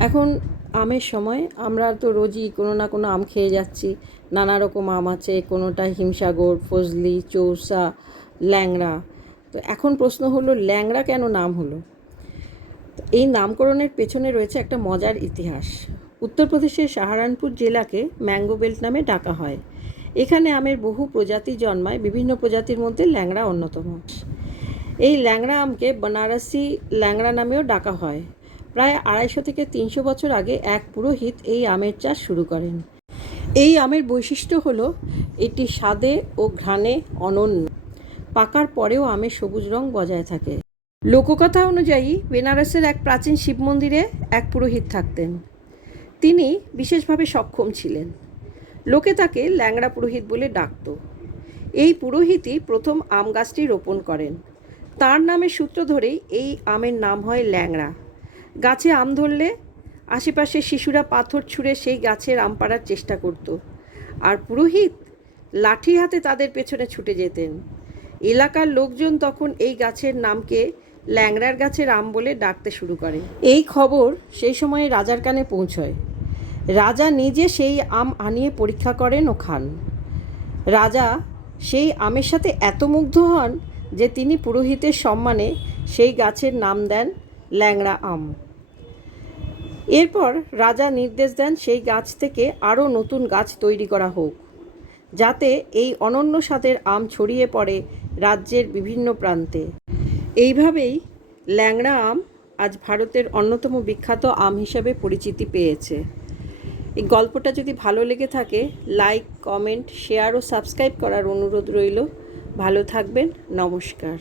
এখন আমের সময় আমরা তো রোজই কোনো না কোনো আম খেয়ে যাচ্ছি। নানা রকম আম আছে, কোনোটা হিমসাগর, ফজলি, চৌসা, ল্যাংড়া। তো এখন প্রশ্ন হলো, ল্যাংড়া কেন নাম হলো? এই নামকরণের পেছনে রয়েছে একটা মজার ইতিহাস। উত্তরপ্রদেশের সাহারানপুর জেলাকে ম্যাঙ্গো বেল্ট নামে ডাকা হয়। এখানে আমের বহু প্রজাতি জন্মায়, বিভিন্ন প্রজাতির মধ্যে ল্যাংড়া অন্যতম। এই ল্যাংড়া আমকে বনারসি ল্যাংড়া নামেও ডাকা হয়। প্রায় 250 থেকে 300 বছর আগে এক পুরোহিত এই আমের চাষ শুরু করেন। এই আমের বৈশিষ্ট্য হলো এটি স্বাদে ও ঘ্রাণে অনন্য। পাকার পরেও আমের সবুজ রং বজায় থাকে। লোককথা অনুযায়ী বেনারসের এক প্রাচীন শিব মন্দিরে এক পুরোহিত থাকতেন। তিনি বিশেষভাবে সক্ষম ছিলেন। লোকে তাকে ল্যাংড়া পুরোহিত বলে ডাকত। এই পুরোহিতই প্রথম আম গাছটি রোপণ করেন। তার নামের সূত্র ধরেই এই আমের নাম হয় ল্যাংড়া। গাছে আম ধরলে আশেপাশে শিশুরা পাথর ছুঁড়ে সেই গাছের আম পাড়ার চেষ্টা করত, আর পুরোহিত লাঠি হাতে তাদের পেছনে ছুটে যেতেন। এলাকার লোকজন তখন এই গাছের নামকে ল্যাংড়ার গাছের আম বলে ডাকতে শুরু করে। এই খবর সেই সময়ে রাজার কানে পৌঁছয়। রাজা নিজে সেই আম আনিয়ে পরীক্ষা করেন ও খান। রাজা সেই আমের সাথে এত মুগ্ধ হন যে তিনি পুরোহিতের সম্মানে সেই গাছের নাম দেন ল্যাংড়া আম। এরপর রাজা নির্দেশ দেন সেই গাছ থেকে আরও নতুন গাছ তৈরি করা হোক, যাতে এই অনন্য স্বাদের আম ছড়িয়ে পড়ে রাজ্যের বিভিন্ন প্রান্তে। এইভাবেই ল্যাংড়া আম আজ ভারতের অন্যতম বিখ্যাত আম হিসেবে পরিচিতি পেয়েছে। এই গল্পটা যদি ভালো লেগে থাকে, লাইক, কমেন্ট, শেয়ার ও সাবস্ক্রাইব করার অনুরোধ রইল। ভালো থাকবেন। নমস্কার।